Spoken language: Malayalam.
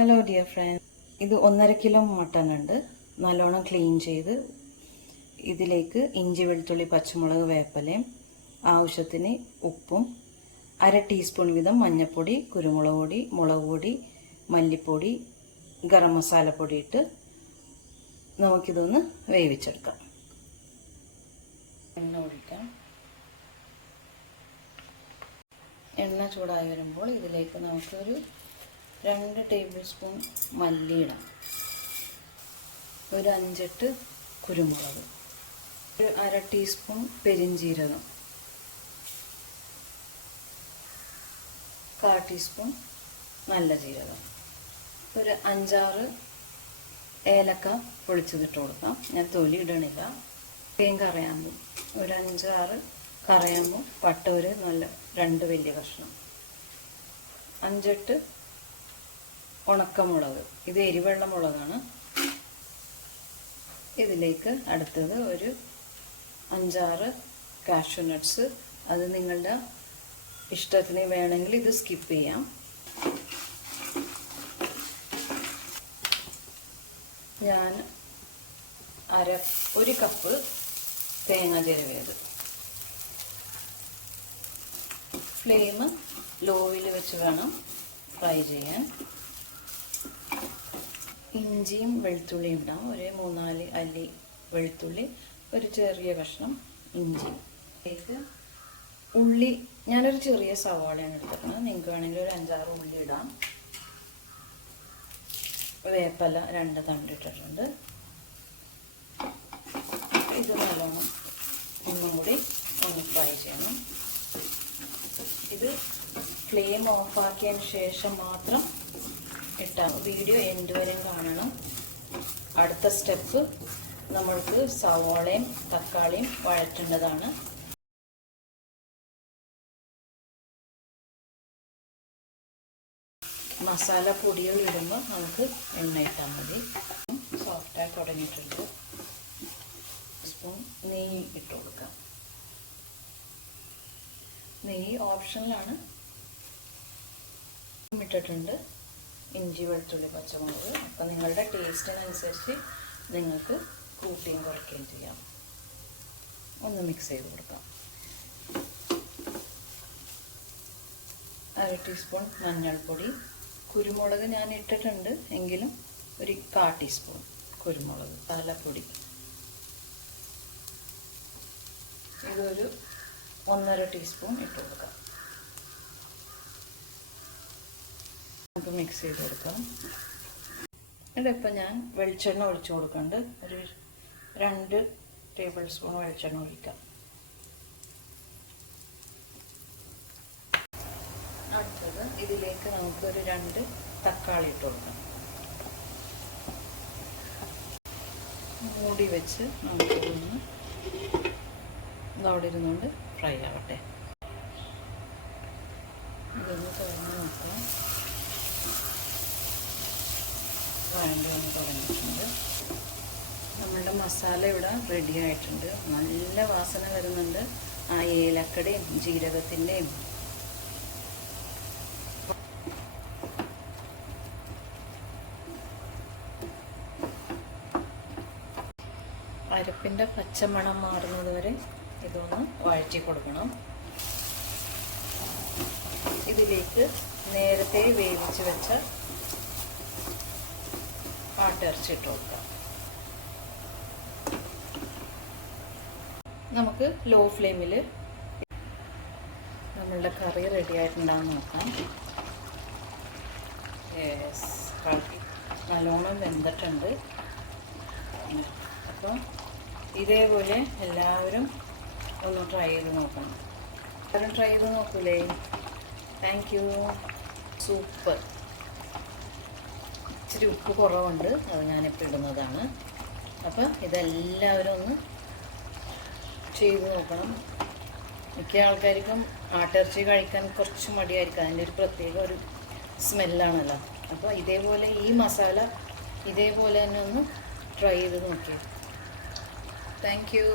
ഹലോ ഡിയർ ഫ്രണ്ട്സ്, ഇത് 1.5 കിലോ മട്ടൺ ഉണ്ട്. നല്ലോണം ക്ലീൻ ചെയ്ത് ഇതിലേക്ക് ഇഞ്ചി, വെളുത്തുള്ളി, പച്ചമുളക്, വേപ്പിലയും ആവശ്യത്തിന് ഉപ്പും 1/2 ടീസ്പൂൺ വീതം മഞ്ഞൾപ്പൊടി, കുരുമുളക് പൊടി, മുളക് പൊടി, മല്ലിപ്പൊടി, ഗരം മസാലപ്പൊടി ഇട്ട് നമുക്കിതൊന്ന് വേവിച്ചെടുക്കാം. എണ്ണ ഒഴിക്കാം. എണ്ണ ചൂടായി വരുമ്പോൾ ഇതിലേക്ക് നമുക്കൊരു 2 ടേബിൾ സ്പൂൺ മല്ലി ഇടാം, ഒരു 5-8 കുരുമുളക്, ഒരു 1/2 ടീസ്പൂൺ പെരിഞ്ജീരകം, 1/4 ടീസ്പൂൺ നല്ല ജീരകം, ഒരു 5-6 ഏലക്ക പൊളിച്ചതിട്ട് കൊടുക്കാം. ഞാൻ തൊലി ഇടണില്ല. കറയാമ്പും ഒരു 5-6 കറയാമ്പും, പട്ട ഒരു 2 വലിയ കഷ്ണം, 5-8 ഉണക്കമുളക്, ഇത് എരിവെള്ള മുളകാണ്. ഇതിലേക്ക് അടുത്തത് ഒരു 5-6 കാഷ്യൂ നട്ട്സ്. അത് നിങ്ങളുടെ ഇഷ്ടത്തിന് വേണമെങ്കിൽ ഇത് സ്കിപ്പ് ചെയ്യാം. ഞാൻ 1 കപ്പ് തേങ്ങ ചിരവിയത്. ഫ്ലെയിം ലോയിൽ വെച്ച് വേണം ഫ്രൈ ചെയ്യാൻ. ഇഞ്ചിയും വെളുത്തുള്ളിയും ഇടാം. ഒരു 3-4 അല്ലി വെളുത്തുള്ളി, ഒരു ചെറിയ കഷ്ണം ഇഞ്ചി. ഇതിലേക്ക് ഉള്ളി, ഞാനൊരു ചെറിയ സവാളയാണ് എടുത്തിരിക്കുന്നത്. നിങ്ങൾക്ക് വേണമെങ്കിൽ ഒരു 5-6 ഉള്ളി ഇടാം. വേപ്പില 2 തണ്ട് ഇട്ടിട്ടുണ്ട്. ഇത് നല്ലോണം ഒന്നും കൂടി ഒന്ന് ഫ്രൈ ചെയ്യണം. ഇത് ഫ്ലെയിം ഓഫാക്കിയതിന് ശേഷം മാത്രം ഇട്ടാൽ വീഡിയോ എൻഡ് വരെ കാണണം. അടുത്ത സ്റ്റെപ്പ് നമ്മൾക്ക് സവാളയും തക്കാളിയും വഴറ്റേണ്ടതാണ്. മസാല പൊടികൾ ഇടുമ്പോൾ നമുക്ക് എണ്ണ ഇട്ടാൽ മതി. സോഫ്റ്റായി തുടങ്ങിയിട്ടുണ്ട്. സ്പൂൺ നെയ്യ് ഇട്ട് കൊടുക്കാം. നെയ്യ് ഓപ്ഷനിലാണ്. ഇട്ടിട്ടുണ്ട് ഇഞ്ചി, വെളുത്തുള്ളി, പച്ചമുളക്. അപ്പം നിങ്ങളുടെ ടേസ്റ്റിനനുസരിച്ച് നിങ്ങൾക്ക് കൂട്ടുകയും കുറയ്ക്കുകയും ചെയ്യാം. ഒന്ന് മിക്സ് ചെയ്ത് കൊടുക്കാം. 1/2 ടീസ്പൂൺ മഞ്ഞൾപ്പൊടി, കുരുമുളക് ഞാൻ ഇട്ടിട്ടുണ്ട് എങ്കിലും ഒരു 1/4 ടീസ്പൂൺ കുരുമുളക്, മസാലപ്പൊടി. ഇതൊരു 1.5 ടീസ്പൂൺ ഇട്ട് കൊടുക്കാം. നമുക്ക് മിക്സ് ചെയ്ത് കൊടുക്കാം. ഇതിപ്പോൾ ഞാൻ വെളിച്ചെണ്ണ ഒഴിച്ചു കൊടുക്കുന്നുണ്ട്. ഒരു 2 ടേബിൾ സ്പൂൺ വെളിച്ചെണ്ണ ഒഴിക്കാം. അടുത്തത് ഇതിലേക്ക് നമുക്കൊരു 2 തക്കാളി ഇട്ട് കൊടുക്കാം. മൂടി വെച്ച് നമുക്കിതൊന്ന് അവിടെ ഇരുന്നുകൊണ്ട് ഫ്രൈ ആവട്ടെ. ഇതൊന്ന് തുറന്ന് നോക്കാം. വഴണ്ടി ഒന്ന് തുടങ്ങിയിട്ടുണ്ട്. നമ്മളുടെ മസാല ഇവിടെ റെഡി ആയിട്ടുണ്ട്. നല്ല വാസന വരുന്നുണ്ട്. ആ ഏലക്കടയും ജീരകത്തിൻ്റെയും അരപ്പിൻ്റെ പച്ചമണം മാറുന്നത് വരെ ഇതൊന്ന് വഴറ്റി കൊടുക്കണം. ഇതിലേക്ക് നേരത്തെ വേവിച്ച് വെച്ച ആട്ടിറച്ചിട്ട് കൊടുക്കാം. നമുക്ക് ലോ ഫ്ലെയിമിൽ നമ്മളുടെ കറി റെഡി ആയിട്ടുണ്ടാകുന്ന നോക്കാം. കറി നല്ലോണം വെന്തിട്ടുണ്ട്. അപ്പം ഇതേപോലെ എല്ലാവരും ഒന്ന് ട്രൈ ചെയ്ത് നോക്കണം. എല്ലാവരും ട്രൈ ചെയ്ത് നോക്കൂലേ? Thank you. സൂപ്പർ. ഇച്ചിരി ഉപ്പ് കുറവുണ്ട്, അത് ഞാനിപ്പോൾ ഇടുന്നതാണ്. അപ്പം ഇതെല്ലാവരും ഒന്ന് ചെയ്ത് നോക്കണം. മിക്ക ആൾക്കാർക്കും ആട്ടിറച്ചി കഴിക്കാൻ കുറച്ച് മടിയായിരിക്കും. അതിൻ്റെ ഒരു പ്രത്യേക ഒരു സ്മെല്ലാണല്ലോ. അപ്പോൾ ഇതേപോലെ ഈ മസാല ഇതേപോലെ തന്നെ ഒന്ന് ട്രൈ ചെയ്ത് നോക്കിയേ. Thank you.